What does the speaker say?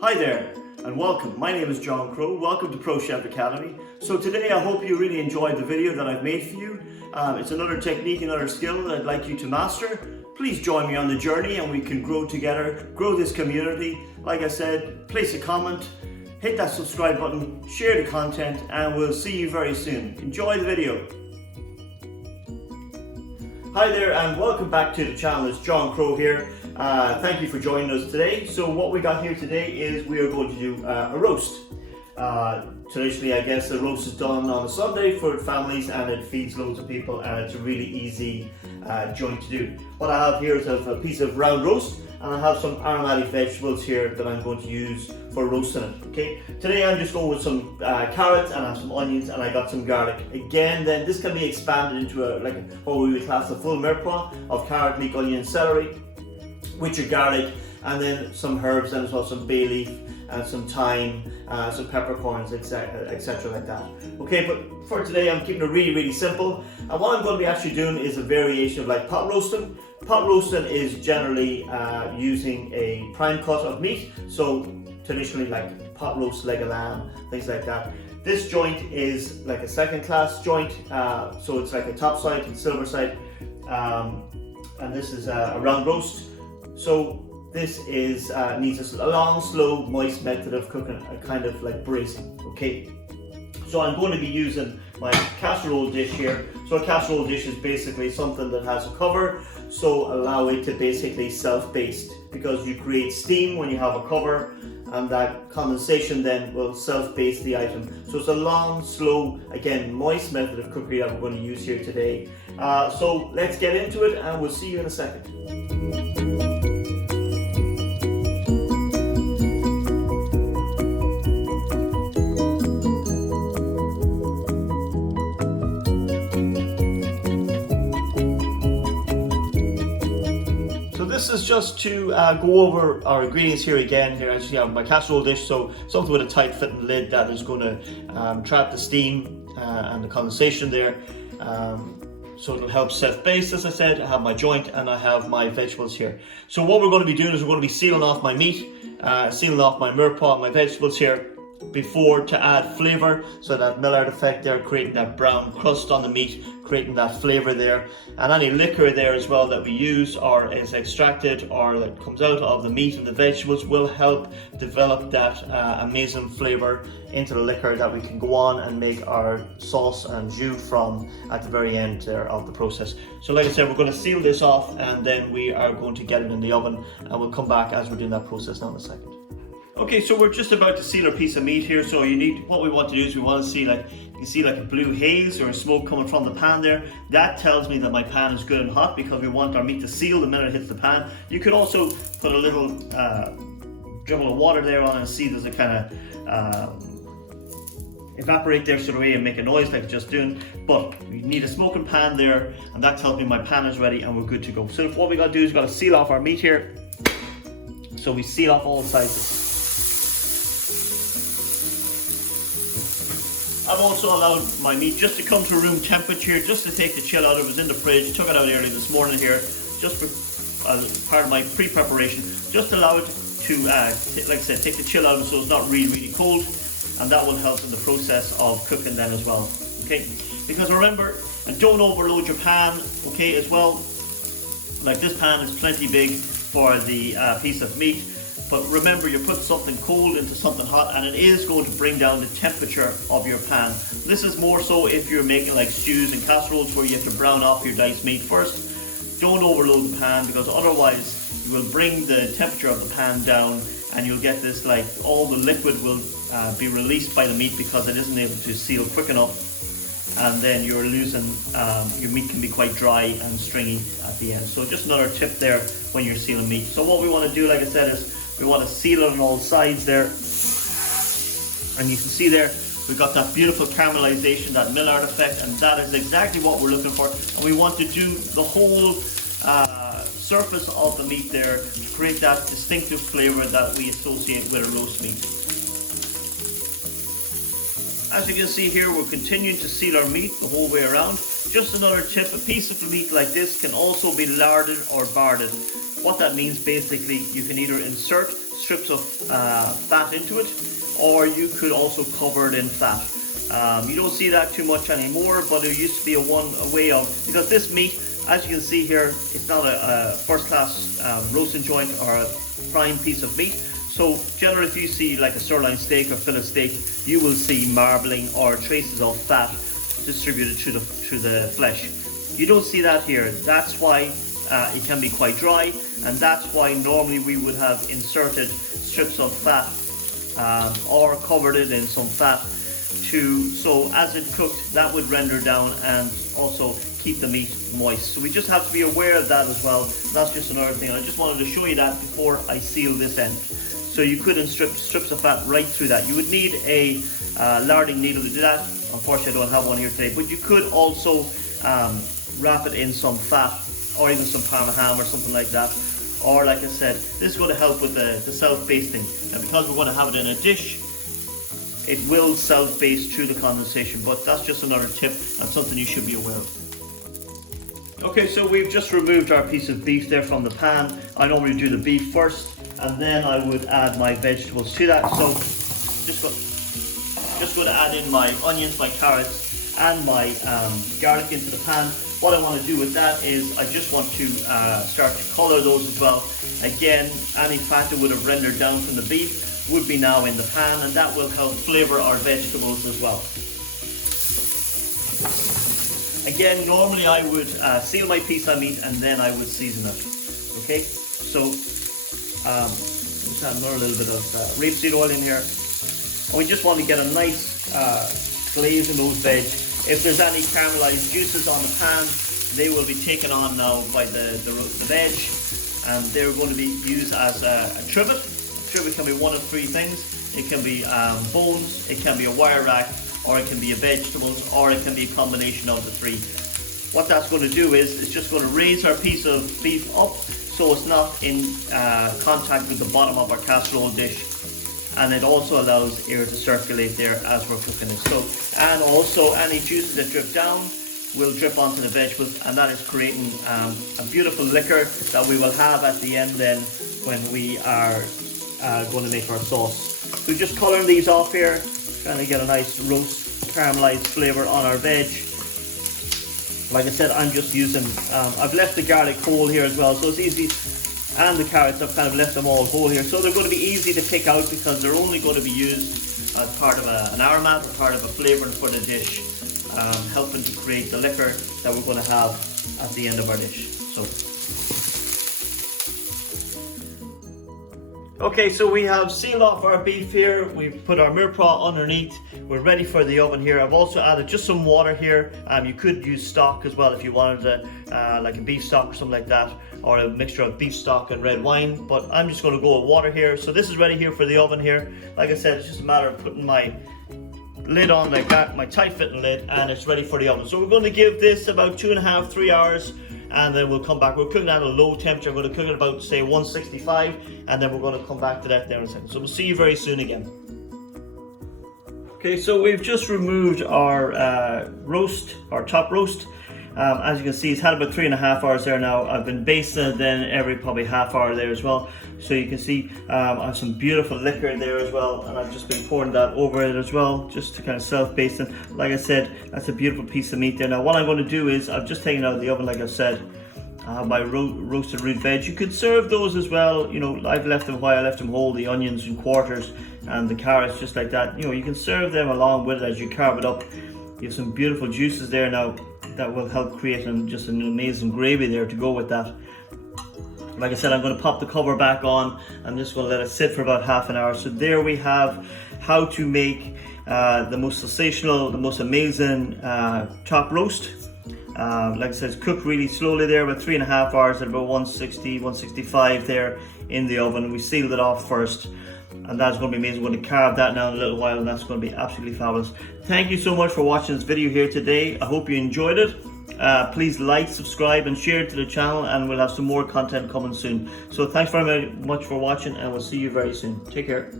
Hi there and welcome. My name is John Crowe. Welcome to Pro Chef Academy. So today I hope you really enjoyed the video that I've made for you. It's another technique, another skill that I'd like you to master. Please join me on the journey and we can grow together, grow this community. Like I said, place a comment, hit that subscribe button, share the content, and we'll see you very soon. Enjoy the video. Hi there and welcome back to the channel. It's John Crowe here. Thank you for joining us today. So what we got here today is we are going to do a roast. Traditionally, I guess the roast is done on a Sunday for families and it feeds loads of people and it's a really easy joint to do. What I have here is a piece of round roast and I have some aromatic vegetables here that I'm going to use for roasting it. Okay. Today I'm just going with some carrots and I have some onions and I got some garlic. Again, then this can be expanded into what we would class a full mirepoix of carrot, leek, onion, celery, with your garlic, and then some herbs and as well some bay leaf and some thyme, some peppercorns, etc. like that. Okay, but for today I'm keeping it really simple. And what I'm going to be actually doing is a variation of like pot roasting. Pot roasting is generally using a prime cut of meat. So traditionally like pot roast, leg of lamb, things like that. This joint is like a second class joint, so it's like a top side and silver side, and this is a round roast. So this is needs a long, slow, moist method of cooking, a kind of like braising. Okay, so I'm going to be using my casserole dish here. So a casserole dish is basically something that has a cover, so allow it to basically self-baste, because you create steam when you have a cover and that condensation then will self-baste the item. So it's a long, slow, again, moist method of cookery that we're going to use here today. So let's get into it and we'll see you in a second. This is just to go over our ingredients here again. Here I actually have my casserole dish, so something with a tight fitting lid that is going to trap the steam and the condensation there. So it'll help self-baste, as I said. I have my joint and I have my vegetables here. So what we're going to be doing is we're going to be sealing off my meat, sealing off my mirepoix, my vegetables here, before to add flavour, so that Maillard effect there, creating that brown crust on the meat, creating that flavour there. And any liquor there as well that we use or is extracted or that comes out of the meat and the vegetables will help develop that amazing flavour into the liquor that we can go on and make our sauce and jus from at the very end there of the process. So like I said, we're going to seal this off and then we are going to get it in the oven and we'll come back as we're doing that process now in a second. Okay, so we're just about to seal our piece of meat here. So what we want to do is we want to see you can see like a blue haze or smoke coming from the pan there. That tells me that my pan is good and hot because we want our meat to seal the minute it hits the pan. You could also put a little dribble of water there on and see there's a kind of evaporate there sort of way and make a noise like it's just doing. But we need a smoking pan there and that tells me my pan is ready and we're good to go. So what we got to do is we've got to seal off our meat here. So we seal off all sizes. I've also allowed my meat just to come to room temperature, just to take the chill out. It was in the fridge, took it out early this morning here, just as part of my pre-preparation. Just allow it to, like I said, take the chill out so it's not really cold, and that will help in the process of cooking then as well. Okay, because remember, and don't overload your pan. Okay, as well. Like this pan is plenty big for the piece of meat. But remember, you put something cold into something hot and it is going to bring down the temperature of your pan. This is more so if you're making like stews and casseroles where you have to brown off your diced meat first. Don't overload the pan because otherwise you will bring the temperature of the pan down and you'll get this like all the liquid will be released by the meat because it isn't able to seal quick enough. And then you're losing, your meat can be quite dry and stringy at the end. So just another tip there when you're sealing meat. So what we want to do, like I said, is we want to seal it on all sides there. And you can see there, we've got that beautiful caramelization, that Maillard effect, and that is exactly what we're looking for. And we want to do the whole surface of the meat there to create that distinctive flavor that we associate with a roast meat. As you can see here, we're continuing to seal our meat the whole way around. Just another tip, a piece of meat like this can also be larded or barded. What that means basically, you can either insert strips of fat into it, or you could also cover it in fat. You don't see that too much anymore, but it used to be a way of, because this meat, as you can see here, it's not a first-class roasting joint or a prime piece of meat. So generally, if you see like a sirloin steak or fillet steak, you will see marbling or traces of fat distributed through the flesh. You don't see that here. That's why it can be quite dry, and that's why normally we would have inserted strips of fat or covered it in some fat so as it cooked, that would render down and also keep the meat moist. So we just have to be aware of that as well. That's just another thing. I just wanted to show you that before I seal this end. So you could insert strips of fat right through that. You would need a larding needle to do that. Unfortunately, I don't have one here today, but you could also wrap it in some fat or even some parma ham or something like that. Or like I said, this is going to help with the self-basting. And because we're going to have it in a dish, it will self-baste through the condensation, but that's just another tip and something you should be aware of. Okay, so we've just removed our piece of beef there from the pan. I normally do the beef first, and then I would add my vegetables to that. So just going to add in my onions, my carrots, and my garlic into the pan. What I want to do with that is I just want to start to color those as well. Again, any fat that would have rendered down from the beef would be now in the pan, and that will help flavor our vegetables as well. Again, normally I would seal my piece of meat and then I would season it. Okay, so let's add another little bit of rapeseed oil in here, and we just want to get a nice glaze in those veg. If there's any caramelized juices on the pan, they will be taken on now by the veg, and they're going to be used as a trivet. Trivet can be one of three things. It can be bones, it can be a wire rack, or it can be a vegetables, or it can be a combination of the three. What that's going to do is it's just going to raise our piece of beef up so it's not in contact with the bottom of our casserole dish, and it also allows air to circulate there as we're cooking it. So, and also any juices that drip down will drip onto the vegetables, and that is creating a beautiful liquor that we will have at the end then when we are going to make our sauce. So just colouring these off here, trying to get a nice roast caramelized flavour on our veg. Like I said, I'm just using, I've left the garlic whole here as well, so it's easy, and the carrots, I've kind of left them all whole here, so they're going to be easy to pick out because they're only going to be used as part of an aromat, part of a flavouring for the dish, helping to create the liquor that we're going to have at the end of our dish. Okay, so we have sealed off our beef here. We've put our mirepoix underneath. We're ready for the oven here. I've also added just some water here. You could use stock as well if you wanted like a beef stock or something like that, or a mixture of beef stock and red wine. But I'm just going to go with water here. So this is ready here for the oven here. Like I said, it's just a matter of putting my lid on, my tight fitting lid, and it's ready for the oven. So we're going to give this about 2.5 to 3 hours. And then we'll come back. We're cooking at a low temperature. I'm going to cook it about, say, 165, and then we're going to come back to that there in a second. So we'll see you very soon again. Okay, so we've just removed our roast, our top roast. As you can see, it's had about 3.5 hours there now. I've been basting it then every probably half hour there as well. So you can see I have some beautiful liquor there as well, and I've just been pouring that over it as well, just to kind of self-baste it. Like I said, that's a beautiful piece of meat there. Now what I'm going to do is, I've just taken it out of the oven, like I said. I have my roasted root veg. You could serve those as well. You know, I've left them while I left them whole, the onions in quarters and the carrots just like that. You know, you can serve them along with it as you carve it up. You have some beautiful juices there now that will help create just an amazing gravy there to go with that. Like I said, I'm going to pop the cover back on. I'm just going to let it sit for about half an hour. So there we have how to make the most sensational, the most amazing top roast. Like I said, it's cooked really slowly there, about 3.5 hours at about 160, 165 there in the oven. We sealed it off first, and that's going to be amazing. We're going to carve that now in a little while, and that's going to be absolutely fabulous. Thank you so much for watching this video here today. I hope you enjoyed it. Please like, subscribe and share it to the channel, and we'll have some more content coming soon. So thanks very much for watching, and we'll see you very soon. Take care.